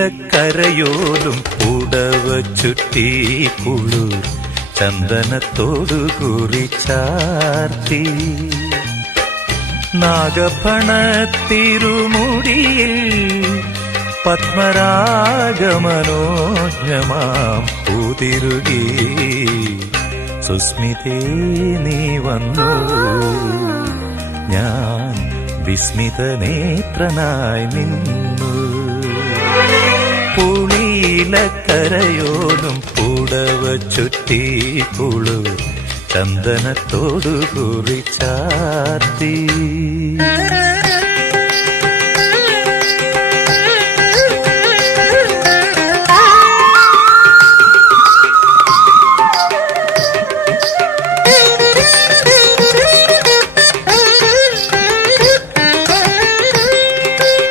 പുളിയിലക്കരയോലും പുടവ ചുറ്റി കുളിർ ചന്ദനത്തോടു കുറിച്ചാർത്തി നാഗഫണത്തിരുമുടിയിൽ പത്മരാഗമനോജ്ഞമാം പൂതിരുകി സുസ്മിതേ നീ വന്നു ഞാൻ വിസ്മിതനേത്രനായി നിന്നു പുളിയിലക്കരയോലും പുടവ ചുറ്റി കുളിർ ചന്ദനത്തോടു കുറിച്ചാർത്തി